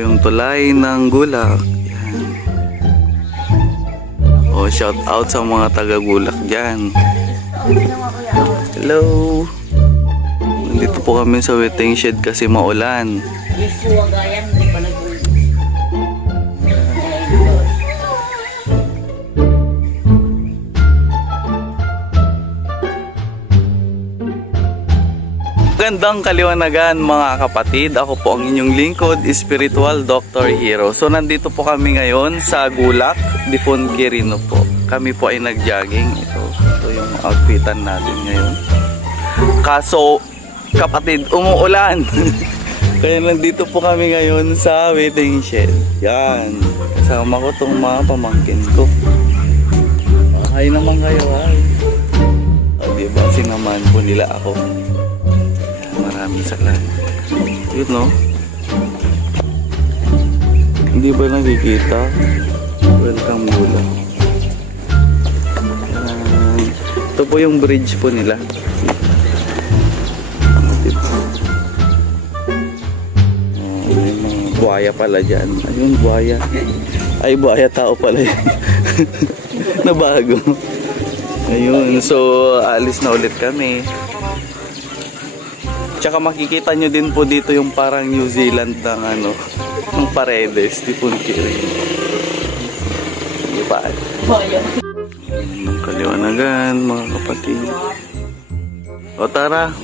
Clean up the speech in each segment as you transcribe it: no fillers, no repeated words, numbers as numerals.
po yung tulay ng Gulak. Yan. Oh, shout out sa mga taga Gulak dyan. Hello. Nandito po kami sa waiting shed kasi maulan. Magandang kaliwanagan mga kapatid. Ako po ang inyong lingkod, Spiritual Dr. Hero. So nandito po kami ngayon sa Gulak, Dipon Quirino po. Kami po ay nag-jogging. Ito yung outfitan natin ngayon. Kaso kapatid, umuulan. Kaya nandito po kami ngayon sa waiting shed. Yan. Kasama ko itong mga pamangkin ko. Hi naman kayo, hi. O diba, sinaman po nila ako. Maraming salamat. Yun, no? Hindi ba nakikita? Welcome Gulak. Ito po yung bridge po nila. May mga buhaya pala dyan. Ayun, buhaya. Ay, buhaya tao pala yun. Nabago. Ayun, so alis na ulit kami. Tsaka makikita nyo din po dito yung parang New Zealand ng ano, ng Paredes, Dipon Quirino. Hindi pa. Ng kaliwanagan, mga kapatid. O tara.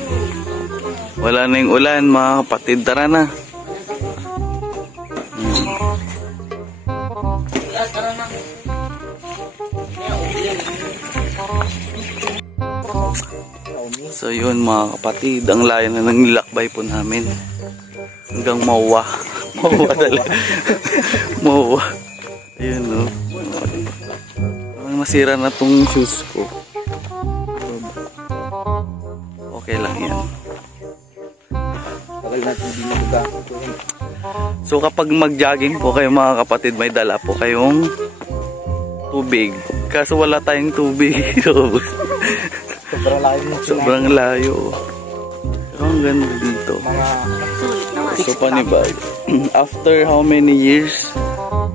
Wala na yung ulan, mga kapatid. Tara na. So yun mga kapatid, ang layo na ng nilakbay po namin hanggang Mawa. Mawa talaga. Mawa. Ayun, no. Parang nasira na tong shoes ko. Okay lang yan. So kapag mag-jogging po kayo mga kapatid, may dala po kayong tubig. Kaso wala tayong tubig. Sobrang layo. Ang ganda dito. So panibag. After how many years,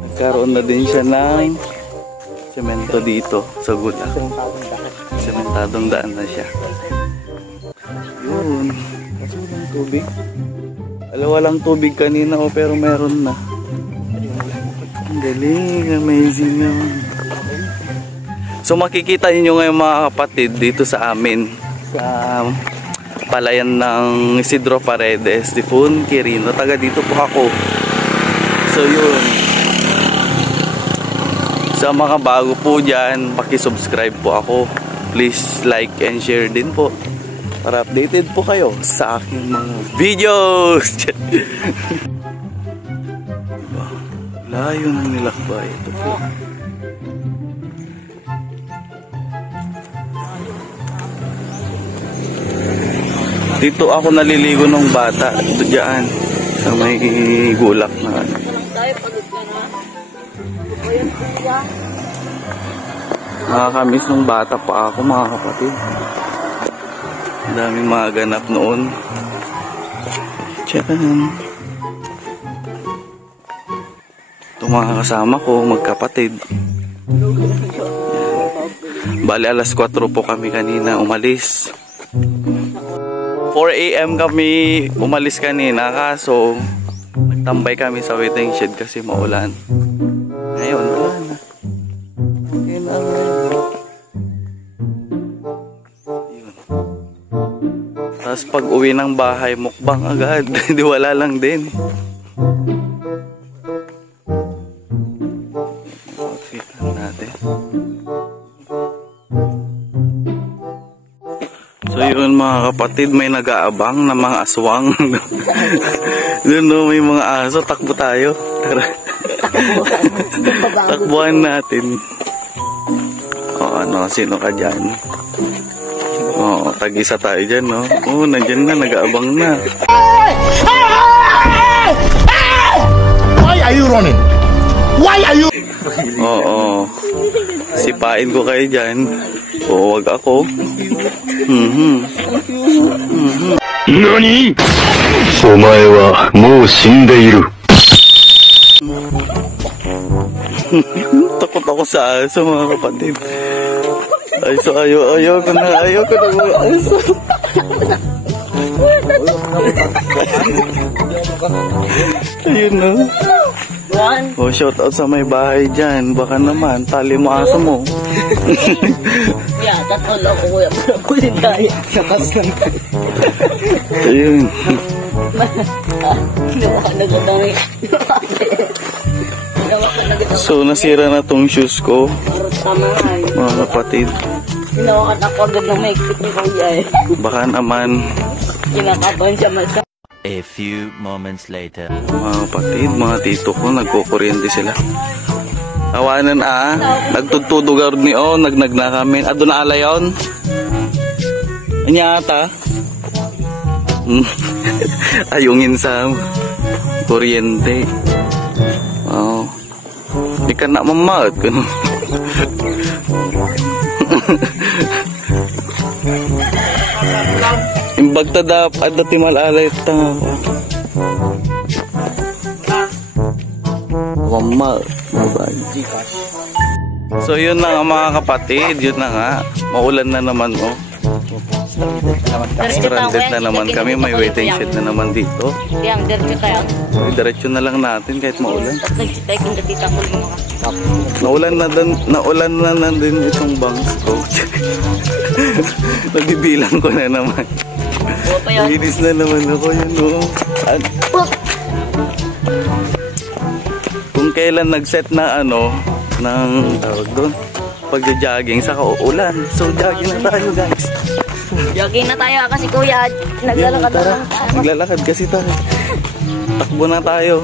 nagkaroon na din siya ng semento dito sa Gulak. Sementadong daan na siya. Yun. Kaso walang tubig. Walang tubig kanina pero meron na. Ang galing. Amazing naman. So makikita niyo ngayon mga kapatid dito sa amin sa palayan ng Isidro Paredes, Dipon Quirino. Taga dito po ako. So yun. Sa mga bago po dyan, paki-subscribe po ako. Please like and share din po para updated po kayo sa aking mga videos. Diba? Layo ng nilakbay. Ito po. Dito ako naliligo nung bata. Ito dyan. Sa may Gulak na ano. Nakakamiss nung bata pa ako mga kapatid. Ang daming mga ganap noon. Tiyaan. Ito mga kasama ko, magkapatid. Bali alas 4 po kami kanina umalis. 4 AM kami umalis kanina, kaso nagtambay kami sa waiting shed kasi maulan. Ngayon, wala na. Okay na. Yun. Tapos pag uwi ng bahay, mukbang agad. Di wala lang din. Outfitan natin. So yun mga kapatid, may nag-aabang na mga aswang. Doon no, may mga aso, takbo tayo. Tara. Takbuhan natin. O ano, sino ka dyan? O, tag-isa tayo dyan, no? O, nandyan na, nag-aabang na. Why are you running? Why are you... Oo. Sipain ko kayo dyan. O, wag ako. Nani? お前はもう死んでいる. Takot ako sa aso, mga kapatid. Ay, so ayaw ko na mga aso. Ayun na. Oh, shout out sa may bahay dyan. Baka naman, tali mo aso mo. Yeah, tatulog ko kuya. Kuya daya. Sakas lang tayo. Ayun. So, nasira na tong shoes ko, mga kapatid. Ginawa ka na agad ng maikit ni kuya eh. Baka naman. Kinakataon siya masa. A few moments later. Mga kapatid, mga tito ko, nagkukuryente sila. Awanan nagtutudugar ni nagnag na kami. Ado na ala yun? Anya ata? Ayungin sa kuryente. Wow. Di ka na mamahot ko. Imbag tadap at dati malalay tanga ko. Mamahot. So yun na nga mga kapatid, yun na nga. Maulan na naman Stranded na naman kami, may waiting shed na naman dito. Yang diretso tayo. Diretso na lang natin kahit maulan. Nagsitay kung natita ko yung Naulan na din itong bangs ko. Nabibilang ko na naman. Linis na naman ako yun Kung kailan nag-set na ng tawag doon, pagja-jogging sa uulan. So jogging na tayo guys. Jogging na tayo kasi kuya. Naglalakad na lang tayo. Naglalakad kasi tayo. Takbo na tayo.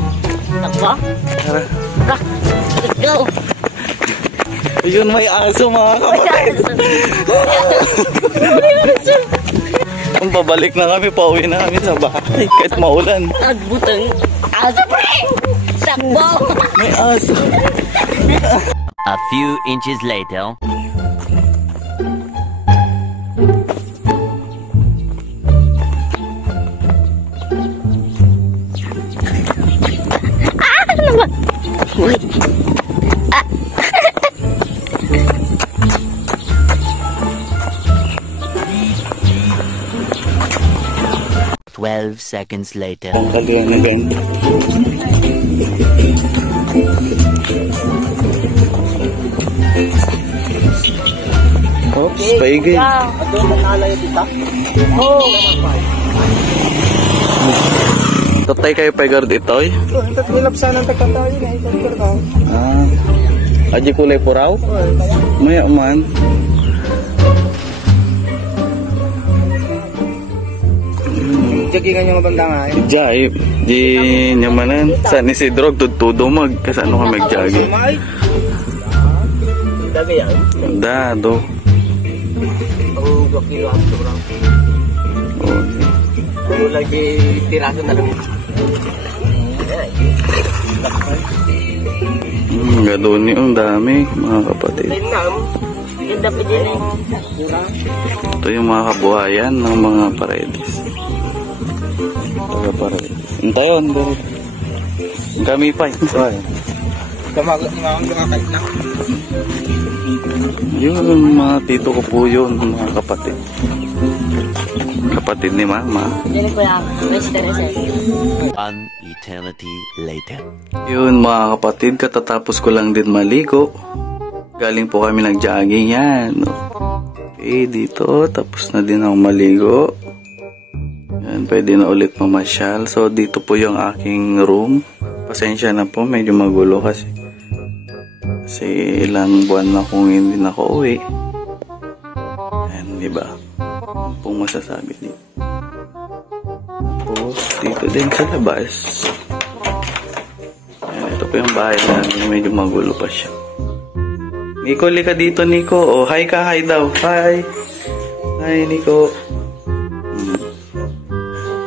Takbo? Tara. Let's go. Ayun, may aso mga kapatid. Kung babalik na kami, pauwi na kami sa bahay kahit maulan. Nagbutang aso pre! Takbo! May aso. A few inches later. Wait. 12 seconds later. Ang kaliyan na gan. Oops, paigay. Ito na nalay dito. Oh, tatay kayo paigard itoy? ito nilapsan ng tagkatayo na ito ka. Aji kulay puraw? Maya man. Jagingan yung bandang ay. Jai, di nyamanan. San Isidro tutudo mag kasano ka mag-jogging. Dami yan. Dado. Oh, 2 kilo ang turang. Oh. Ano lagi tiraso na lang. Gadoni ang dami mga kapatid. Ito yung mga kabuhayan ng mga paredes. Paredes. Intayon, kami pa. Kamagot ni mamang lumakait na. Yun, mga tito ko po yun, mga kapatid. Kapatid ni mama. Yan po yung An eternity later. Yun mga kapatid, katatapos ko lang din maligo. Galing po kami nag-jogging yan. Okay, dito. Tapos na din ako maligo. Yan, pwede na ulit mamasyal. So, dito po yung aking room. Pasensya na po, medyo magulo kasi ilang buwan na kung hindi na ako uwi. Yan, diba? Ano pong masasabi dito? Tapos, dito din sa labas. Yan, ito po yung bahay namin. Medyo magulo pa siya. Nico, lika dito, Nico. Oh, hi ka, hi daw. Hi. Hi, Nico.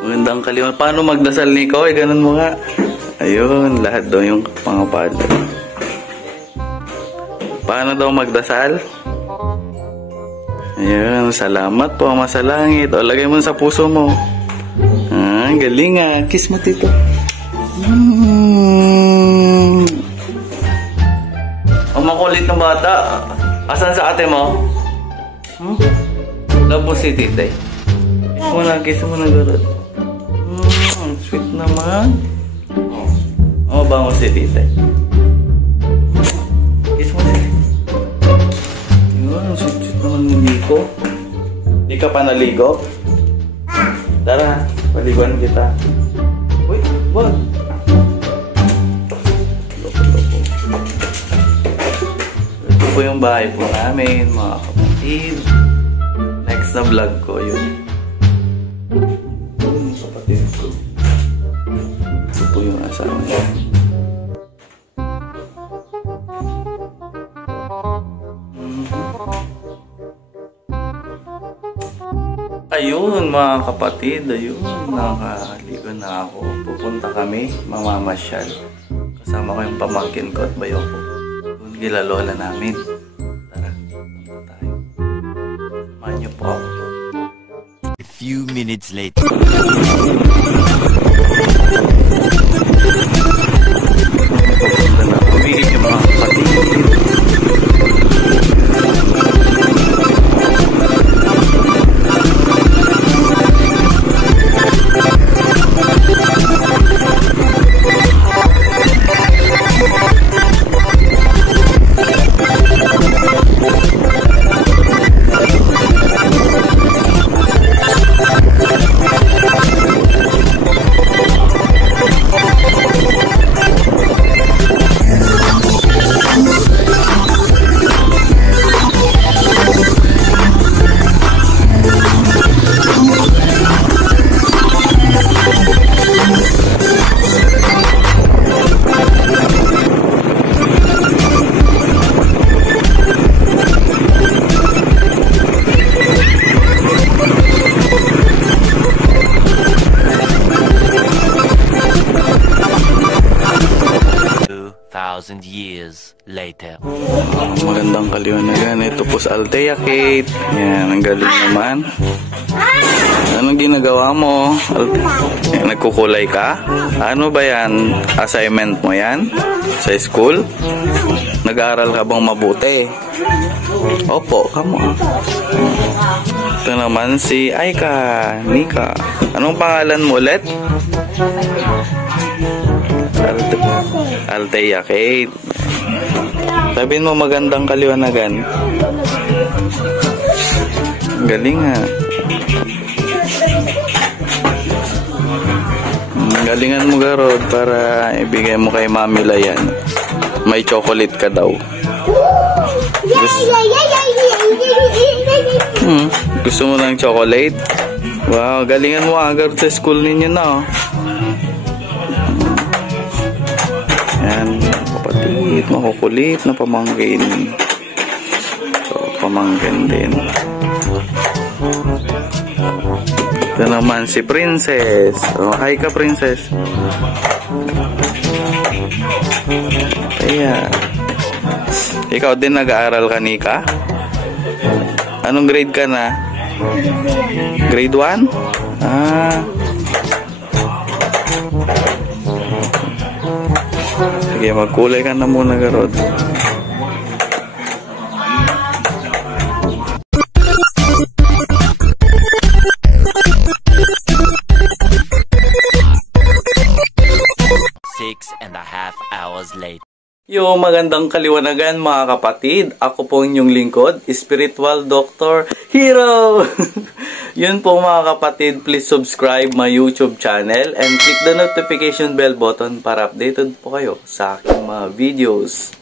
Magandang kaliwan. Paano magdasal, Nico? Ganun mo nga. Ayun, lahat daw yung mga padre. Paano daw magdasal? Ayun, salamat po, Ama sa langit. O, lagay mo sa puso mo. Galing nga. Kiss mo, tito. Ang makulit ng bata. Asan sa ate mo? Labo si titay. Kiss mo na garot. Sweet naman. Oh, bango si titay. Kiss mo na. Yun, sweet naman niligo. Di ka pa naligo? Tara, paliguan kita. Uy, wag. Ito po yung bahay po namin, mga kapatid. Next na vlog ko yun. Kapatid ko. Ito po yung asawa niya. Ayun mga kapatid, ayun, nakaligo na ako. Pupunta kami, mamamasyal. Kasama ko yung pamangkin ko at bayo ko. Doon kila lola namin. Tara, punta tayo. Samahan niyo po ako. A few minutes later. Pupunta na kami yung mga kapatid. Years later. Magandang kaliwanagan. Ito po sa Althea Kate. Yan, ang galing naman. Anong ginagawa mo? Yan, nagkukulay ka? Ano ba yan? Assignment mo yan? Sa school? Nag-aaral ka bang mabuti? Opo, kamo. Ito naman si Aika, Nika. Anong pangalan mo ulit? Althea Kate. Sabihin mo magandang kaliwanagan. Galing ha. Galingan mo garod para ibigay mo kay Mami Layan. May chocolate ka daw. Gusto mo ng chocolate? Wow, galingan mo agad sa school ninyo na oh. Yan, kapatid, makukulit na pamangkin. So, pamangkin din. Ito naman si Princess. Oh, hi ka, Princess. Kaya, ikaw din nag-aaral ka, Nika? Anong grade ka na? Grade 1? Ah. Sige, magkulay ka na muna, garod. Hours later. Yo, magandang kaliwanagan mga kapatid. Ako po inyong lingkod, Spiritual Dr. Hero. Yun po mga kapatid, please subscribe my YouTube channel and click the notification bell button para updated po kayo sa aking mga videos.